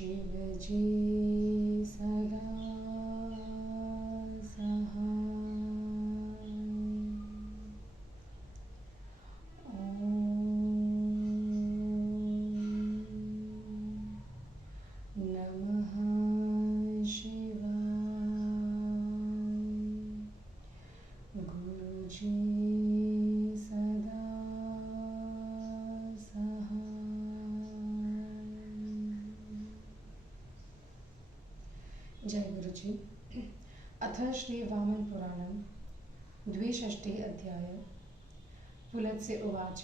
शिवजी सदा सहाय। नमः शिवाय। गुरुजी सदा सहाय। जय गुरुजी। अथ श्री वामन पुराणं द्विषष्टि अध्याय। पुलत्स्य उवाच।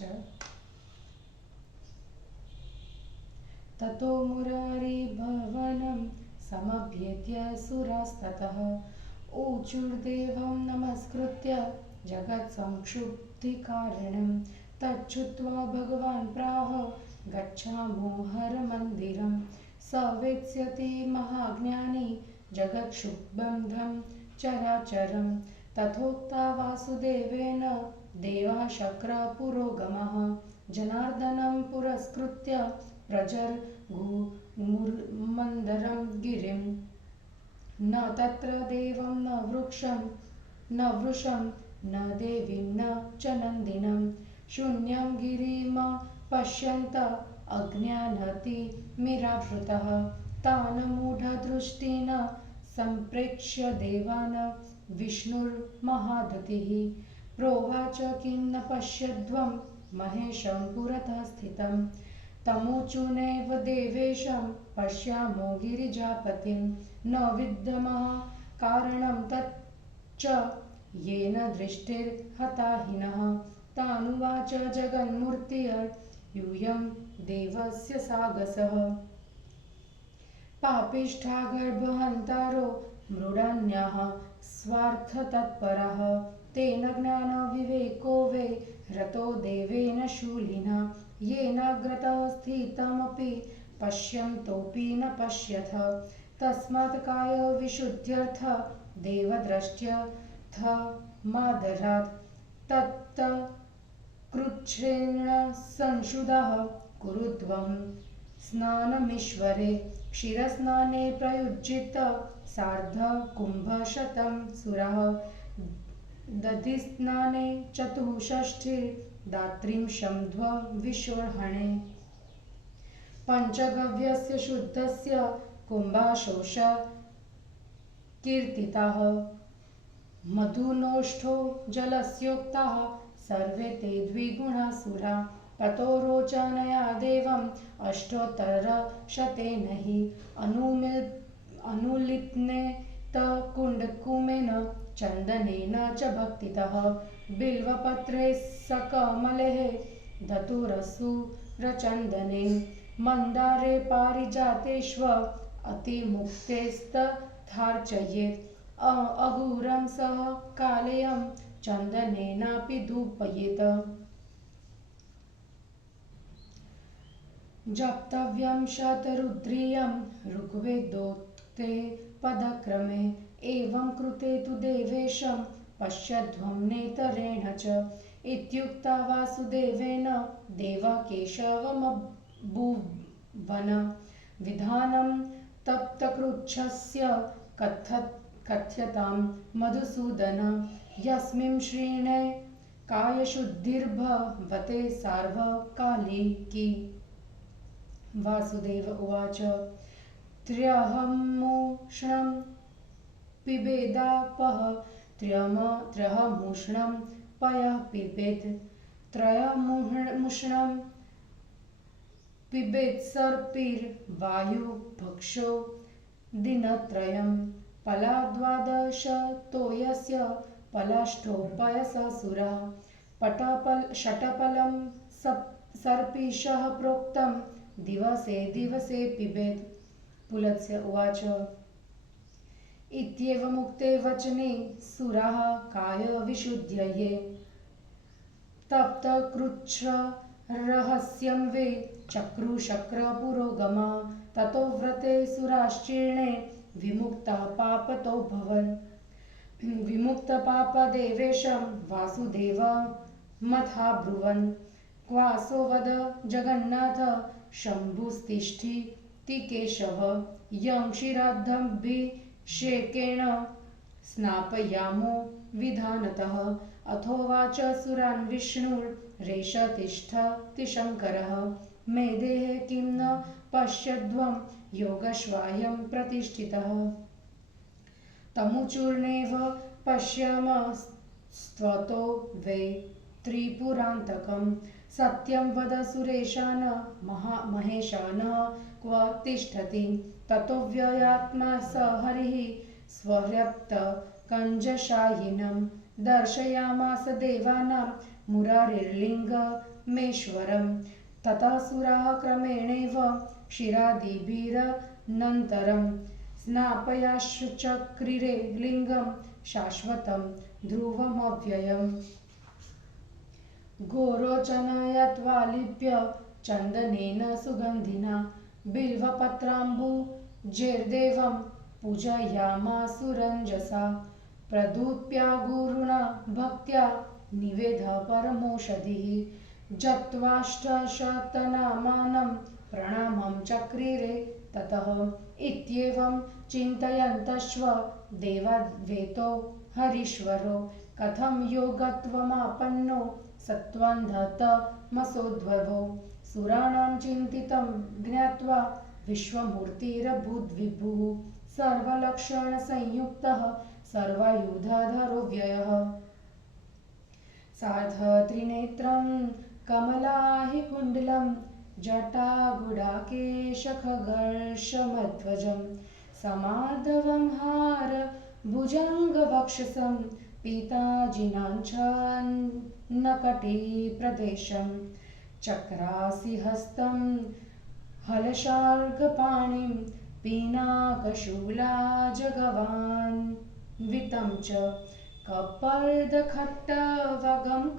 ततो मुरारिभवनं समभ्येत्य सुरास्ततः ऊचुर्देवं नमस्कृत्य जगत्संक्षुब्धिकारणं तच्छुत्वा भगवान् प्राह गच्छामो हरमन्दिरं। स वेत्स्यति महाज्ञानी जगत्क्षुब्धं चराचरं। तथोक्ता वासुदेवेन देवाशक्रपुरोगमः जनार्दनं पुरस्कृत्य प्रजर्गुर्मन्दरं गिरिं। न तत्र देवं न वृषं न देवीं न च नन्दिनं। शून्यं गिरिमपश्यन्त अज्ञानतिमिरावृतः। तान् मूढदृष्टिन् सम्प्रेक्ष्य देवान् विष्णुर्महाद्युतिः प्रोवाच किं न पश्यध्वं महेशं पुरतः स्थितं। तमोचुनेव देवेशं पश्यामो गिरिजापतिं। न विद्मः कारणं तच्च येन दृष्टिर्हता हिनः। तानुवाच जगन्मूर्तिर्यूयं देवस्य सागसः। पापिष्ठा गर्भहन्तारो मृडान्याः स्वार्थतत्परः। तेन ज्ञानविवेको वे रतो देवेन शूलिना। येनाग्रतः स्थितमपि पश्यन्तोऽपि न पश्यथ। तस्मात् कायविशुद्ध्यर्थ देवदृष्ट्यर्थमादरात्। तत्कृच्छ्रेण संशुद्धः कुरुध्वं स्नानमीश्वरे। क्षीरस्नाने प्रयुज्यत सार्धकुम्भशतं सुराः। दधिस्नाने चतुष्षष्टिर्दात्रिंशं द्विषोर्हणे। पञ्चगव्यस्य शुद्धस्य कुम्भाशोष कीर्तिताः। मधुनोष्ठो जलस्योक्ताः सर्वे ते द्विगुणासुरा। ततो रोचनया देवम् अष्टोत्तरशतेन हि अनुलिप्नेत कुण्डकुमेन चन्दनेन च भक्तितः। बिल्वपत्रे सकमलेः धतुरसुरचन्दने। मन्दारे पारिजातेष्व अतिमुक्तेस्तथार्चयेत्। अघोरं सह कालेयं चन्दनेनापि धूपयेत्। जप्तव्यं शतरुद्रीयं ऋग्वेदोक्ते पदक्रमे। एवं कृते तु देवेशं पश्यध्वं नेतरेण च। इत्युक्ता वासुदेवेन देवकेशवमभुवन। विधानं तप्तकृच्छस्य कथ्यतां मधुसूदन। यस्मिन् श्रीणे कायशुद्धिर्भवते सार्वकालिकी। वासुदेव उवाच। त्र्यहमुष्णं पिबेदापः त्र्यहमुष्णं पयः पिबेत्। त्रयमुष्णं पिबेत्सर्पिर्वायुभक्षो दिनत्रयं। पलाद्वादशतो यस्य पलाष्टो पयससुरः। षट्फलं सर्पिषः प्रोक्तं दिवसे दिवसे पिबेत्। पुलत्स्य उवाच। इत्येवमुक्ते वचने सुराः कायविशुद्धये तप्तकृच्छ्ररहस्यं वे चक्रुशक्रपुरोगमा। ततो व्रते सुराश्चीर्णे विमुक्ता पापतोऽभवन्। विमुक्तपापदेवेशं वासुदेवमथाब्रुवन्। क्वासो वद जगन्नाथ शम्भुस्तिष्ठि केशव यं क्षीराब्धाभिषेकेण स्नापयामो विधानतः। अथोवाच सुरान् विष्णुरेष शङ्करः। मे देहे किं न पश्यध्वं योगश्वायं प्रतिष्ठितः। तमुचूर्णेव पश्यामस्त्वतो वै त्रिपुरान्तकं। सत्यं वद सुरेशान महेशानः क्व तिष्ठति। ततो व्ययात्मा स हरिः स्वरप्तकञ्जशायिनं दर्शयामास देवानां मुरारिर्लिङ्गमेश्वरम्। ततः सुराः क्रमेणैव क्षीरादिभिरनन्तरं स्नापयाश्चक्रिरे लिङ्गं शाश्वतं ध्रुवमव्ययम्। गोरोचनयत्वालिप्य चन्दनेन सुगन्धिना बिल्वपत्राम्बुजैर्देवं पूजयामासुरञ्जसा। प्रदूत्यागुरुणा भक्त्या निवेद परमोषधिः। जत्वाष्टशतनामानं प्रणामं चक्रिरे ततः। इत्येवं चिन्तयन्तश्व देवाद्वैतो हरीश्वरो कथं योगत्वमापन्नो सत्त्वान्धतमसोद्भवो। सुराणां चिन्तितं ज्ञात्वा विश्वमूर्तिरभूद्विभुः। सर्वलक्षणसंयुक्तः सर्वायुधाधरो व्ययः। सार्धत्रिनेत्रं कमलाहिकुण्डलं जटागुडाकेशखगर्षमध्वजं समार्दवं हारभुजङ्गवक्षसं पीताजिनाञ्छन्नकटिप्रदेशं। चक्रासिहस्तं हलशार्ङ्गपाणिं पीनाकशूलाजगवान्वितं च कपर्दखट्टवगं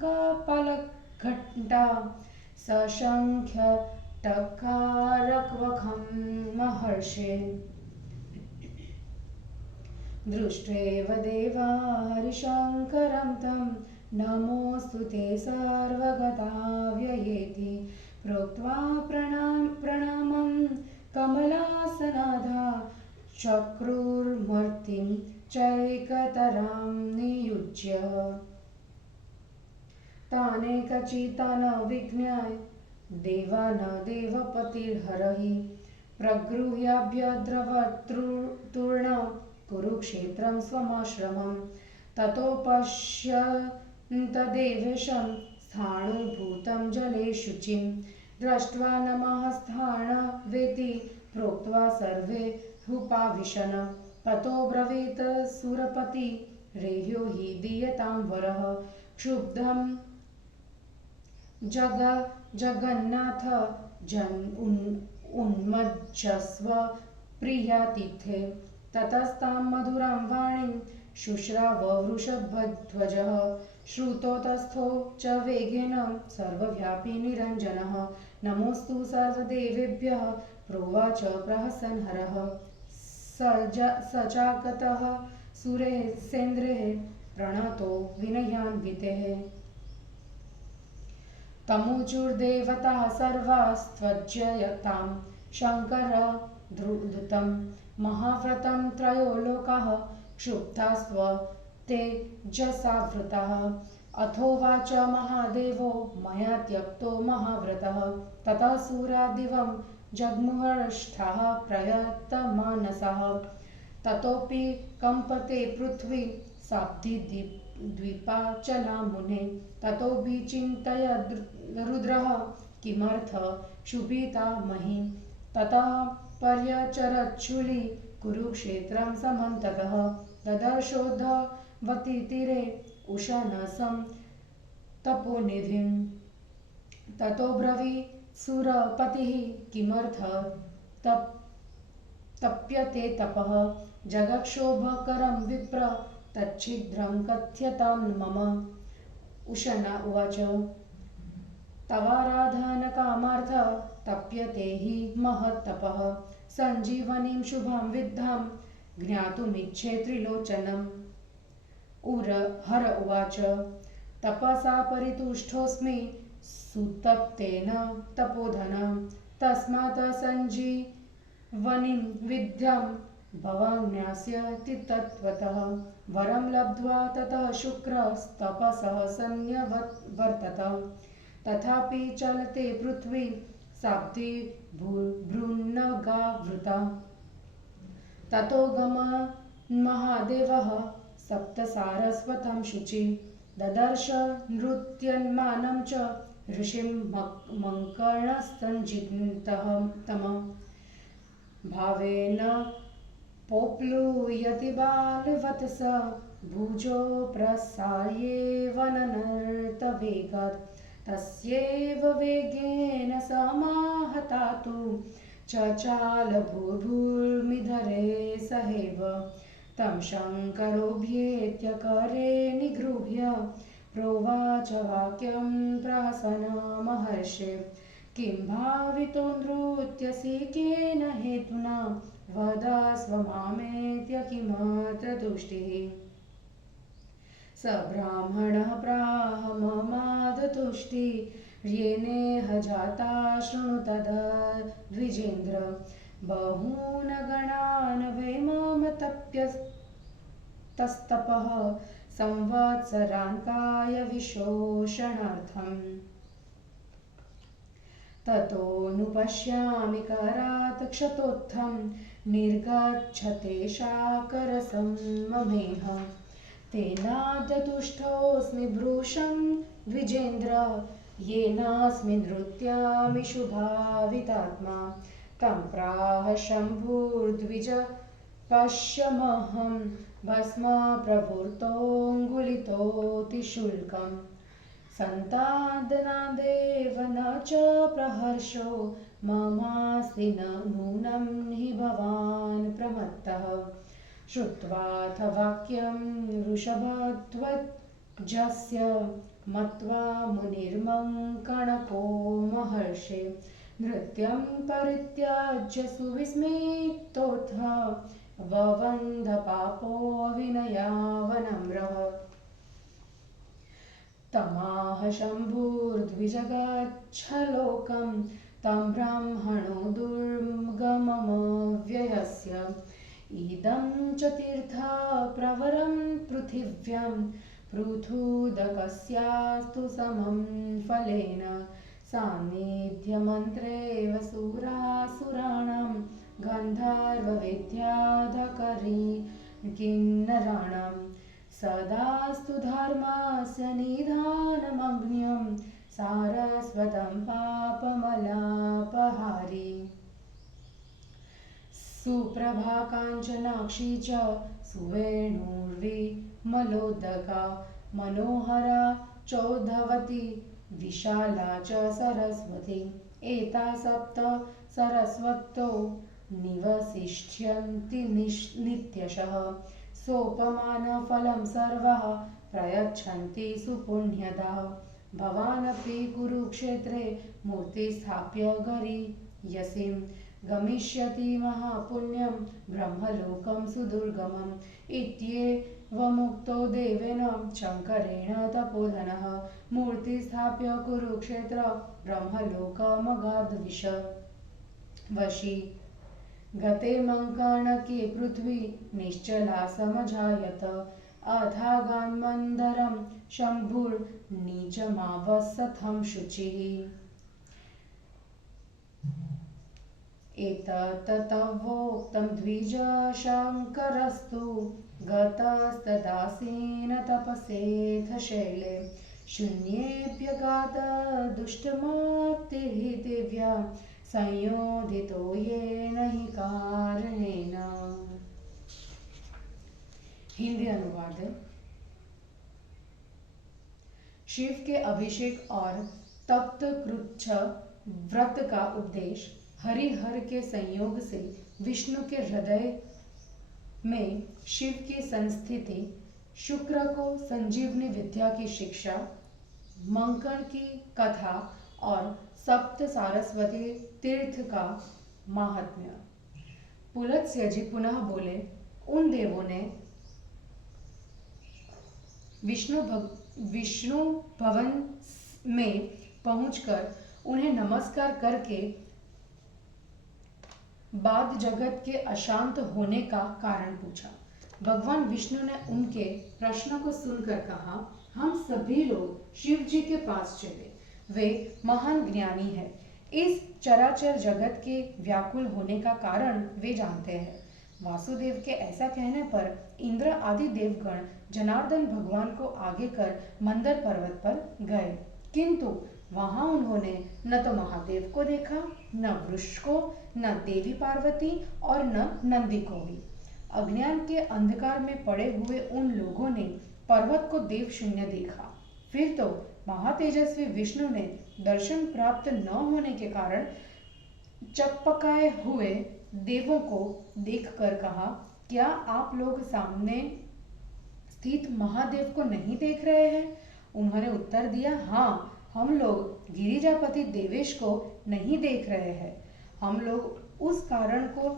कपालघण्टा सशङ्खटकारक्वखं महर्षे। दृष्ट्वेव देवा हरिशङ्करं तं नमोऽस्तु ते सर्वगताव्ययेति प्रोक्त्वा प्रणामं कमलासनाधा चक्रुर्मूर्तिं चैकतरां नियुज्य। तानेकचितान् विज्ञाय देवान् देवपतिर्हरिः प्रगृह्याभ्यद्रवतुर्ण कुरुक्षेत्रं स्वमाश्रमं। ततोपश्यन्तदेवेशं स्थाणुभूतं जले शुचिं दृष्ट्वा नमः स्थाणवेति प्रोक्त्वा सर्वे हुपाविशन्। ततो ब्रवीत सुरपति रेह्यो हि दीयतां वरः। क्षुब्धं जगन्नाथ उन्मज्जस्व प्रियातिथे। ततस्तां मधुरां वाणीं शुश्राव वृषभध्वजः। श्रुतो तस्थो च वेगेन सर्वव्यापी निरञ्जनः। नमोऽस्तु सर्वदेवेभ्यः प्रोवाच प्रहसन् हरः। स चागतः सुरेसेन्द्रेः प्रणतो विनयान्वितेः। तमुचुर्देवताः सर्वास्त्वज्जयतां शङ्करदूतं महाव्रतं त्रयो लोकाः क्षुब्धास्त्व तेजसावृताः। अथोवाच महादेवो मया त्यक्तो महाव्रतः। ततः सूरा दिवं जग्मुहर्ष्ठाः प्रयतमानसाः। ततोऽपि कम्पते पृथ्वी साब्धिद्वीपाचला मुने। ततोऽभिचिन्तय रुद्रः किमर्थ क्षुभिता महीं। ततः पर्यचरच्छूली कुरुक्षेत्रं समन्ततः। ददर्शोद्धवतीतीरे उशनसं तपोनिधिं। ततो ब्रवीत् सुरपतिः किमर्थ तप्यते तपः। जगत्क्षोभकरं विप्र तच्छिद्रं कथ्यतां मम। उशना उवाच तवाराधनकामार्थ तप्यते हि महत्तपः। सञ्जीवनीं शुभां विद्धां ज्ञातुमिच्छे त्रिलोचनम्। हर उवाच तपसा परितुष्टोऽस्मि सुतप्तेन तपोधन। तस्मात् वनिं विद्यां भवन्यास्यति तत्त्वतः वरं लब्ध्वा ततः शुक्रस्तपसः संन्यवर्तत तथापि चलते पृथ्वी साप्ति भ्रून्नगावृता ततो महादेवः सप्तसारस्वतं शुचि ददर्श नृत्यन्मानं च ऋषिं मङ्कर्णस्तञ्जितः भावेन पोप्लूयति बालवत् स भुजो प्रसार्येव ननर्तवेगात् तस्यैव वेगेन समाहतातु चचाल भूर्भुर्मिधरे सहेव तं शङ्करोऽभ्येत्य करे निगृह्य प्रोवाच वाक्यं प्रहसन महर्षे किं भावितो नृत्यसि केन हेतुना वदस्व मामेत्य किमत्र तुष्टिः स ब्राह्मणः प्राह ममादतुष्टि येनेह जाता शृणु तद्विजेन्द्र बहून् गणान् वै मम तप्यस्तपः संवत्सरान् कायविशोषणार्थम् ततोऽनुपश्यामि करात् क्षतोत्थं निर्गच्छते शाकरसं ममेह तेनाद्यतुष्टोऽस्मि भृशं द्विजेन्द्र येनास्मि नृत्यामि शुभावितात्मा तं प्राह शम्भुर्द्विज पश्यमहं भस्म प्रवृत्तोऽङ्गुलितोऽतिशुल्कम् सन्तादनादेव न च प्रहर्षो ममास्ति न नूनं हि भवान् प्रमत्तः श्रुत्वाथ वाक्यं वृषभध्वजस्य मत्वा मुनिर्मङ्कणको महर्षे नृत्यं परित्याज्य सुविस्मितोऽथ ववन्द पापो विनयावनम्रः तमाह शम्भुर्द्विजगच्छलोकं तं ब्राह्मणो दुर्गममव्ययस्य इदं च तीर्थप्रवरं पृथिव्यां पृथुदकस्यास्तु समं फलेन सान्निध्यमन्त्रेव सुरासुराणां गन्धर्वविद्याधकरी किन्नराणां सदास्तु धर्मस्य निधानमग्न्यं सारस्वतं पापमलापहारी सुप्रभा काञ्चनाक्षी च सुवेणुर्विमलोदका मनोहरा चौधवती विशाला च सरस्वती एता सप्त सरस्वतो निवसिष्यन्ति नित्यशः सोपमानफलं सर्वः प्रयच्छन्ति सुपुण्यदाः भवानपि कुरुक्षेत्रे मूर्तिस्थाप्य गरीयसीं गमिष्यति महापुण्यं ब्रह्मलोकं सुदुर्गमम् इत्येवमुक्तो देवेन शङ्करेण तपोधनः मूर्तिस्थाप्य कुरुक्षेत्र ब्रह्मलोकमगाद्विष वशी गते मङ्कणके पृथ्वी निश्चला समजायत अथागान्मन्दरं शम्भुर्निजमावसथं शुचिः एतत्तवोक्तं द्विजशङ्करस्तु गतस्तदासीन तपसेऽथ शैले शून्येऽप्यगाद दुष्टमतिः दिव्या संयोधितो येन हि कारणेन। हिंदी अनुवाद। शिव के अभिषेक और तप्त कृच्छ व्रत का उपदेश हरिहर के संयोग से विष्णु के हृदय में शिव की संस्थिति, शुक्र को संजीवनी विद्या की शिक्षा, मंकण की कथा और सप्त सारस्वती तीर्थ का महात्म्य। पुलत्स्य जी पुनः बोले, उन देवों ने विष्णु भवन में पहुंचकर उन्हें नमस्कार करके बाद जगत के अशांत होने का कारण पूछा। भगवान विष्णु ने उनके प्रश्न को सुनकर कहा, हम सभी लोग शिव जी के पास चले, वे महान ज्ञानी है। इस चराचर जगत के व्याकुल होने का कारण वे जानते हैं। वासुदेव के ऐसा कहने पर इंद्र आदि देवगण जनार्दन भगवान को आगे कर मंदर पर्वत पर गए, किंतु वहां उन्होंने न तो महादेव को देखा, न वृष को, न देवी पार्वती और न नंदी को भी। अज्ञान के अंधकार में पड़े हुए उन लोगों ने पर्वत को देव शून्य देखा। फिर तो महातेजस्वी विष्णु ने दर्शन प्राप्त न होने के कारण चकपकाए हुए देवों को देखकर कहा, क्या आप लोग सामने स्थित महादेव को नहीं देख रहे हैं? उन्होंने उत्तर दिया, हाँ, हम लोग गिरिजापति देवेश को नहीं देख रहे हैं। हम लोग उस कारण को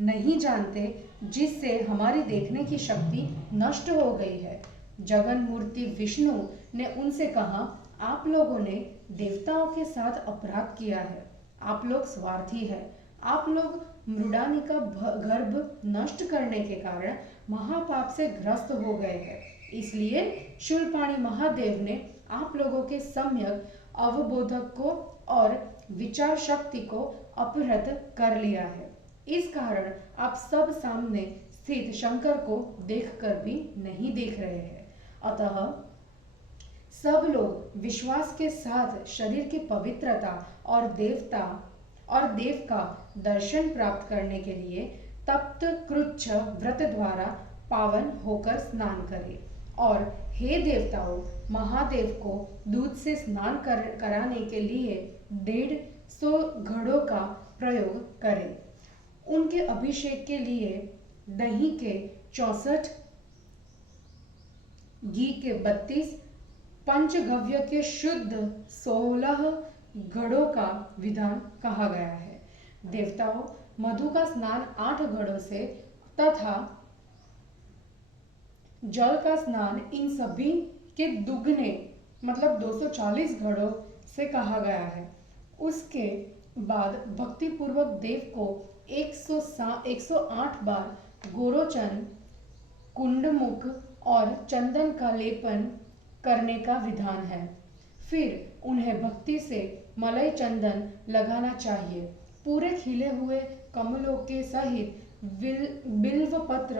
नहीं जानते जिससे हमारी देखने की शक्ति नष्ट हो गई है। जगन मूर्ति विष्णु ने उनसे कहा, आप लोगों ने देवताओं के साथ अपराध किया है। आप लोग स्वार्थी है। आप लोग मृडानी का गर्भ नष्ट करने के कारण महापाप से ग्रस्त हो गए हैं। इसलिए शूलपाणी महादेव ने आप लोगों के सम्यक अवबोधक को और विचार शक्ति को अपहृत कर लिया है। इस कारण आप सब सामने स्थित शंकर को देखकर भी नहीं देख रहे हैं। अतः सब लोग विश्वास के साथ शरीर की पवित्रता और देव का दर्शन प्राप्त करने के लिए तप्त कृच्छ व्रत द्वारा पावन होकर स्नान करें। और हे देवताओं, महादेव को दूध से स्नान कराने के लिए 150 घड़ों का प्रयोग करें। उनके अभिषेक के लिए दही के 64, घी के 32, पंचगव्य के शुद्ध 16 घड़ों का विधान कहा गया है। देवताओं, मधु का स्नान 8 घड़ों से तथा जल का स्नान इन सभी के दुगने मतलब 240 घड़ों से कहा गया है। उसके बाद भक्ति पूर्वक देव को 108 बार गोरोचन, कुंडमुख और चंदन का लेपन करने का विधान है। फिर उन्हें भक्ति से मलय चंदन लगाना चाहिए। पूरे खिले हुए कमलों के सहित बिल्व पत्र,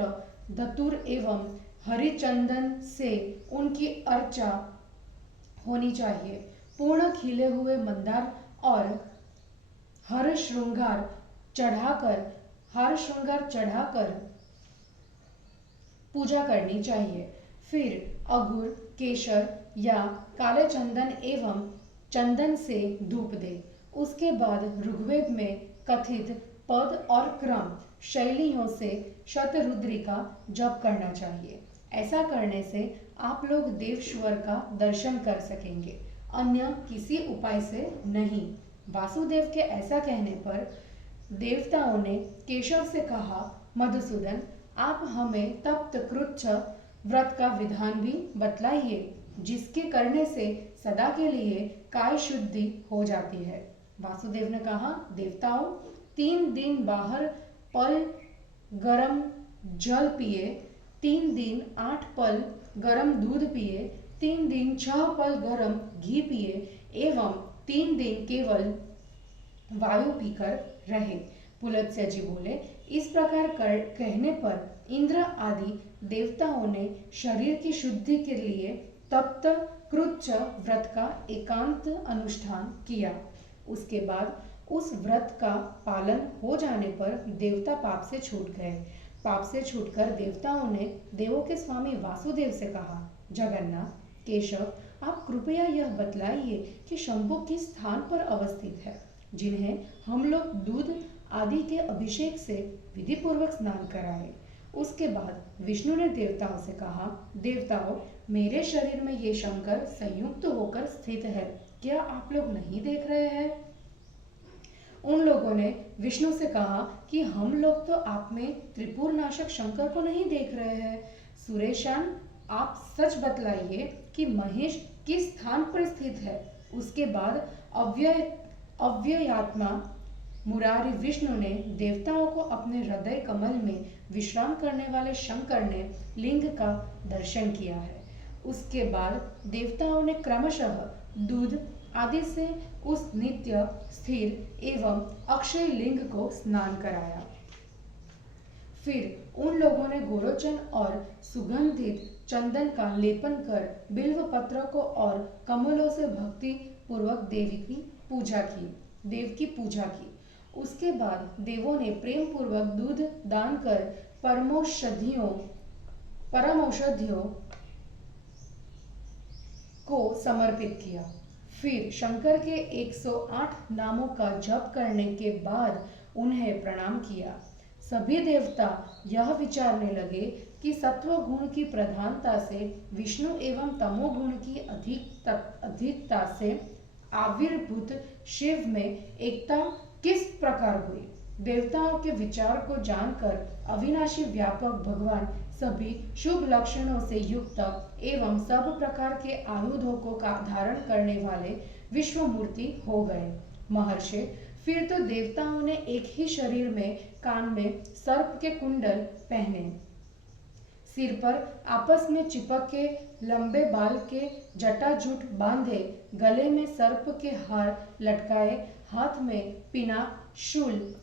धतूर एवं हरिचंदन से उनकी अर्चा होनी चाहिए। पूर्ण खिले हुए मंदार और हार श्रृंगार चढ़ाकर पूजा करनी चाहिए। फिर अगुर, केशर या काले चंदन एवं चंदन से धूप दे। उसके बाद ऋग्वेद में कथित पद और क्रम शैलियों से शतरुद्री का जप करना चाहिए। ऐसा करने से आप लोग देवश्वर का दर्शन कर सकेंगे, अन्य किसी उपाय से नहीं। वासुदेव के ऐसा कहने पर देवताओं ने केशव से कहा, मधुसूदन, आप हमें तप्त कृच्छ व्रत का विधान भी बतलाइए, जिसके करने से सदा के लिए काय शुद्धि हो जाती है। वासुदेव ने कहा, देवताओं, 3 दिन बाहर पल गरम जल पिए, 3 दिन 8 पल गरम दूध पिए, 3 दिन 6 पल गरम घी पिए एवं 3 दिन केवल वायु पीकर रहे। पुलत्स्य जी बोले, इस प्रकार कहने पर इंद्र आदि देवताओं ने शरीर की शुद्धि के लिए तप्त कृच्छ व्रत का एकांत अनुष्ठान किया। उसके बाद उस व्रत का पालन हो जाने पर देवता पाप से छूट गए। पाप से छूटकर देवताओं ने देवों के स्वामी वासुदेव से कहा, जगन्नाथ, केशव, आप कृपया यह बतलाइए कि शंभु किस स्थान पर अवस्थित है, जिन्हें हम लोग दूध आदि के अभिषेक से विधि पूर्वक स्नान कराए। उसके बाद विष्णु ने देवताओं से कहा, देवताओं, मेरे शरीर में ये शंकर संयुक्त होकर स्थित है, क्या आप लोग नहीं देख रहे हैं? उन लोगों ने विष्णु से कहा कि हम लोग तो आप में त्रिपुर नाशक शंकर को नहीं देख रहे हैं। सुरेशान, आप सच बतलाइए कि महेश किस स्थान पर स्थित है। उसके बाद अव्ययात्मा मुरारी विष्णु ने देवताओं को अपने हृदय कमल में विश्राम करने वाले शंकर ने लिंग का दर्शन किया है। उसके बाद देवताओं ने क्रमशः दूध आदि से उस नित्य स्थिर एवं अक्षय लिंग को स्नान कराया। फिर उन लोगों ने गोरोचन और सुगंधित चंदन का लेपन कर बिल्व पत्रों को और कमलों से भक्ति पूर्वक देव की पूजा की। उसके बाद देवों ने प्रेम पूर्वक दूध दान कर परम औषधियों को समर्पित किया। फिर शंकर के 108 नामों का जप करने के बाद उन्हें प्रणाम किया। सभी देवता यह विचारने लगे कि सत्व गुण की प्रधानता से विष्णु एवं तमोगुण की अधिकता से आविर्भूत शिव में एकता किस प्रकार हुई। देवताओं के विचार को जानकर अविनाशी व्यापक भगवान सभी शुभ लक्षणों से युक्त एवं सब प्रकार के आयुधों को धारण करने वाले विश्वमूर्ति हो गए। महर्षि, फिर तो देवताओं ने एक ही शरीर में कान में सर्प के कुंडल पहने, सिर पर आपस में चिपक के लंबे बाल के जटाजूट बांधे, गले में सर्प के हार लटकाए, हाथ में पिना, शूल,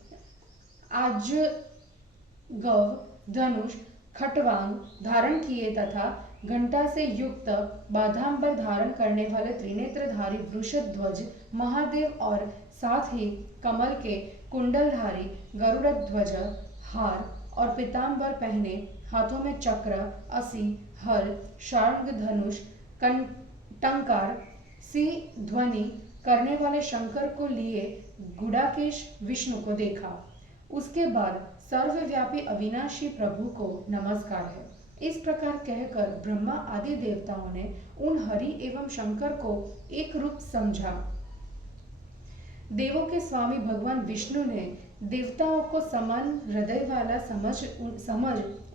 आजगव, धनुष, खटवांग धारण किए तथा घंटा से युक्त बाधांबर धारण करने वाले त्रिनेत्रधारी वृषध्वज महादेव और साथ ही कमल के कुंडलधारी गरुड़ध्वज हार और पीतांबर पहने, हाथों में चक्र, असी, हल, शार्ंग, धनुष, टंकार सी ध्वनि करने वाले शंकर को लिए गुडाकेश विष्णु को देखा। उसके बाद सर्वव्यापी अविनाशी प्रभु को नमस्कार है। इस प्रकार कहकर ब्रह्मा आदि देवताओं ने उन हरि एवं शंकर को एक रूप समझा। देवों के स्वामी भगवान विष्णु ने देवताओं को समान हृदय वाला समझ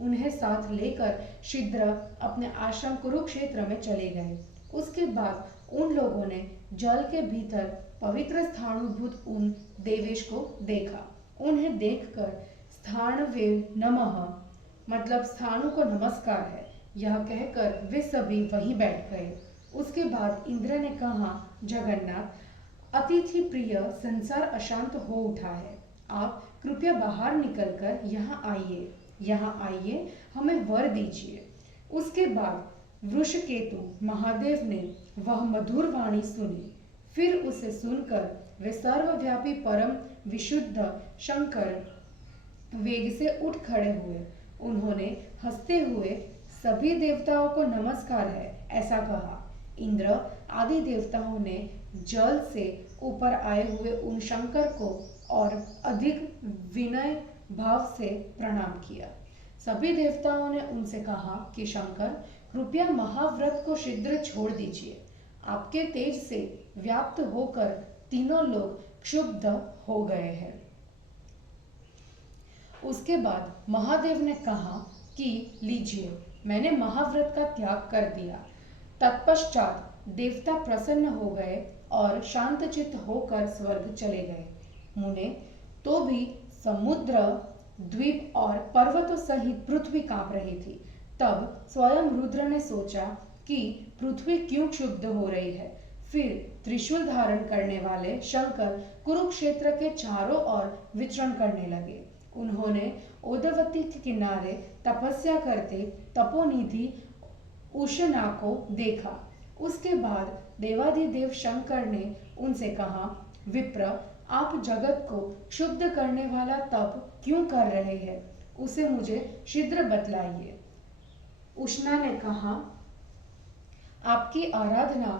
उन्हें साथ लेकर शीघ्र अपने आश्रम कुरुक्षेत्र में चले गए। उसके बाद उन लोगों ने जल के भीतर पवित्र स्थाणुभूत उन देवेश को देखा। उन्हें देखकर स्थाणवे नमः मतलब स्थाणु को नमस्कार है, यह कहकर वे सभी वहीं बैठ गए। उसके बाद इंद्र ने कहा, जगन्नाथ, अतिथि प्रिय संसार अशांत हो उठा है, आप कृपया बाहर निकलकर यहाँ आइए, हमें वर दीजिए। उसके बाद वृषकेतु महादेव ने वह मधुर वाणी सुनी। फिर उसे सुनकर वे सर्वव्यापी परम विशुद्ध शंकर वेग से उठ खड़े हुए। उन्होंने हंसते हुए सभी देवताओं को नमस्कार है ऐसा कहा। इंद्र आदि देवताओं ने जल से ऊपर आए हुए उन शंकर को और अधिक विनय भाव से प्रणाम किया। सभी देवताओं ने उनसे कहा कि शंकर, कृपया महाव्रत को शीघ्र छोड़ दीजिए। आपके तेज से व्याप्त होकर तीनों लोग क्षुब्ध हो गए हैं। उसके बाद महादेव ने कहा कि लीजिए, मैंने महाव्रत का त्याग कर दिया। तत्पश्चात देवता प्रसन्न हो गए और शांतचित्त होकर स्वर्ग चले गए। मुने, तो भी समुद्र, द्वीप और पर्वतों सहित पृथ्वी कांप रही थी। तब स्वयं रुद्र ने सोचा कि पृथ्वी क्यों क्षुब्ध हो रही है। फिर त्रिशूल धारण करने वाले शंकर कुरुक्षेत्र के चारों ओर विचरण करने लगे। उन्होंने ओदवती के किनारे तपस्या करते तपोनिधि उशना को देखा। उसके बाद देवाधिदेव शंकर ने उनसे कहा, विप्र, आप जगत को क्षुब्ध करने वाला तप क्यों कर रहे हैं, उसे मुझे शीघ्र बतलाइए। उष्णा ने कहा, आपकी आराधना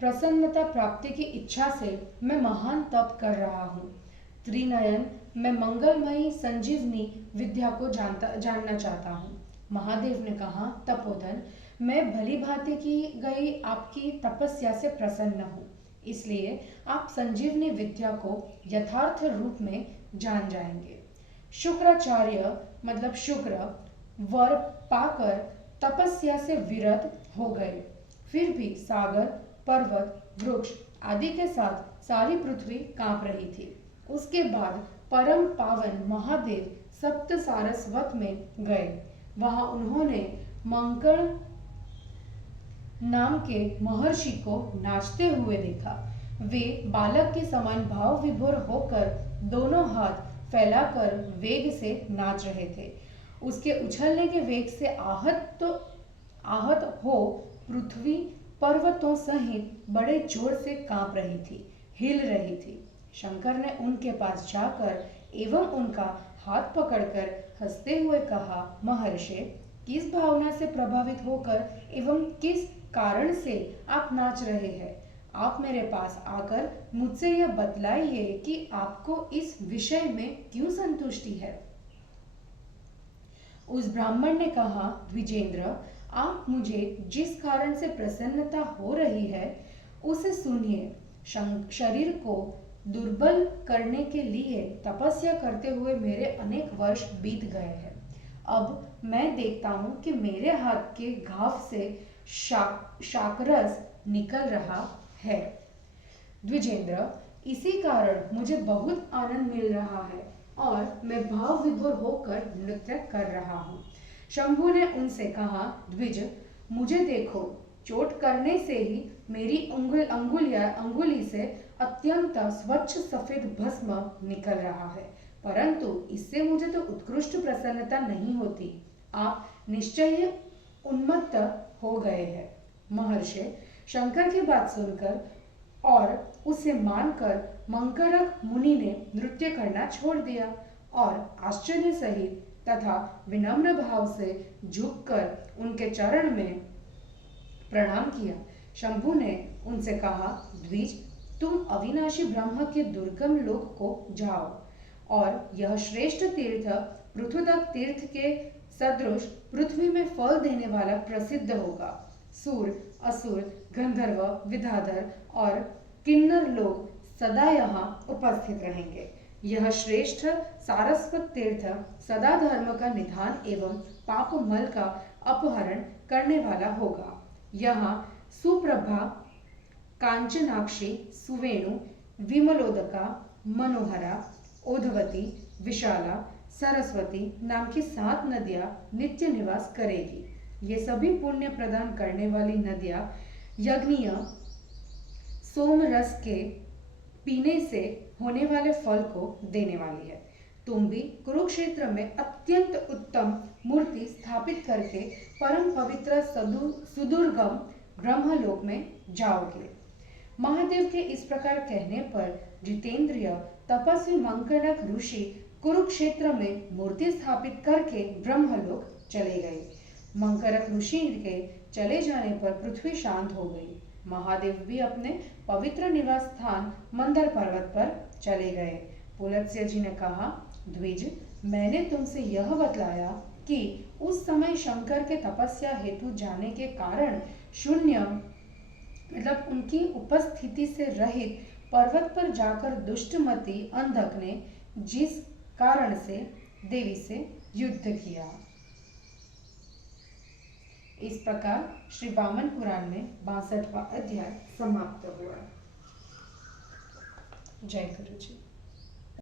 प्रसन्नता प्राप्ति की इच्छा से मैं महान तप कर रहा हूँ। त्रिनयन, मैं मंगलमयी संजीवनी विद्या को जानना चाहता हूँ। महादेव ने कहा, तपोधन, मैं भली भांति की गई आपकी तपस्या से प्रसन्न हूँ, इसलिए आप संजीवनी विद्या को यथार्थ रूप में जान जाएंगे। शुक्राचार्य मतलब शुक्र वर पाकर तपस्या से विरत हो गए। फिर भी सागर, पर्वत, वृक्ष आदि के साथ सारी पृथ्वी कांप रही थी। उसके बाद परम पावन महादेव सप्त सारस्वत में गए। वहां उन्होंने मंकड़ नाम के महर्षि को नाचते हुए देखा। वे बालक के समान भाव विभोर होकर दोनों हाथ फैलाकर वेग से नाच रहे थे। उसके उछलने के वेग से आहत हो पृथ्वी पर्वतों सहित बड़े जोर से कांप रही थी, हिल रही थी। शंकर ने उनके पास जाकर एवं उनका हाथ पकड़कर हंसते हुए कहा, महर्षि, किस भावना से प्रभावित होकर एवं किस कारण से आप नाच रहे हैं? आप मेरे पास आकर मुझसे यह बतलाइए कि आपको इस विषय में क्यों संतुष्टि है। उस ब्राह्मण ने कहा, द्विजेंद्र, आप मुझे जिस कारण से प्रसन्नता हो रही है उसे सुनिए। शरीर को दुर्बल करने के लिए तपस्या करते हुए मेरे अनेक वर्ष बीत गए हैं। अब मैं देखता हूँ कि मेरे हाथ के घाव से शाकरस निकल रहा है। द्विजेंद्र, इसी कारण मुझे बहुत आनंद मिल रहा है और मैं भाव विभोर होकर नृत्य कर रहा हूँ। शंभु ने उनसे कहा, द्विज, मुझे देखो, चोट करने से ही मेरी अंगुली से अत्यंत स्वच्छ सफेद भस्म निकल रहा है, परंतु इससे मुझे तो उत्कृष्ट प्रसन्नता नहीं होती। आप निश्चय ही उन्मत्त हो गए हैं। महर्षि, शंकर की बात सुनकर और उसे मानकर मंकरक मुनि ने नृत्य करना छोड़ दिया और आश्चर्य सहित तथा विनम्र भाव से झुककर उनके चरण में प्रणाम किया। शंभु ने उनसे कहा, द्विज, तुम अविनाशी ब्रह्म के दुर्गम लोक को जाओ और यह श्रेष्ठ तीर्थ पृथुदक तीर्थ के सदृश पृथ्वी में फल देने वाला प्रसिद्ध होगा। सूर, असुर, गंधर्व, विद्याधर और किन्नर लोग सदा यहाँ उपस्थित रहेंगे। यह श्रेष्ठ सारस्वत तीर्थ सदा धर्म का निधान एवं पाप मल का अपहरण करने वाला होगा। यहाँ सुप्रभा, कांचनाक्षी, सुवेणु, विमलोदका, मनोहरा, ओधवती, विशाला, सरस्वती नाम की 7 नदियां नित्य निवास करेगी। ये सभी पुण्य प्रदान करने वाली नदियां यज्ञीय सोम रस के पीने से होने वाले फल को देने वाली है। तुम भी कुरुक्षेत्र में अत्यंत उत्तम मूर्ति स्थापित करके परम पवित्र सुदुर्गम ब्रह्मलोक में जाओगे। महादेव के इस प्रकार कहने पर जितेंद्रिय तपस्वी मंकरक ऋषि कुरुक्षेत्र में मूर्ति स्थापित करके ब्रह्मलोक चले गए। मंकरक ऋषि के चले जाने पर पृथ्वी शांत हो गई। महादेव भी अपने पवित्र निवास स्थान मंदर पर्वत पर चले गए। पुलत्स्य जी ने कहा, द्विज, मैंने तुमसे यह बतलाया कि उस समय शंकर के तपस्या हेतु जाने के कारण शून्य मतलब उनकी उपस्थिति से रहित पर्वत पर जाकर दुष्टमती अंधक ने जिस कारण से देवी से युद्ध किया। इस प्रकार श्री वामन पुराण में 62वां अध्याय समाप्त हुआ। जय गुरु जी।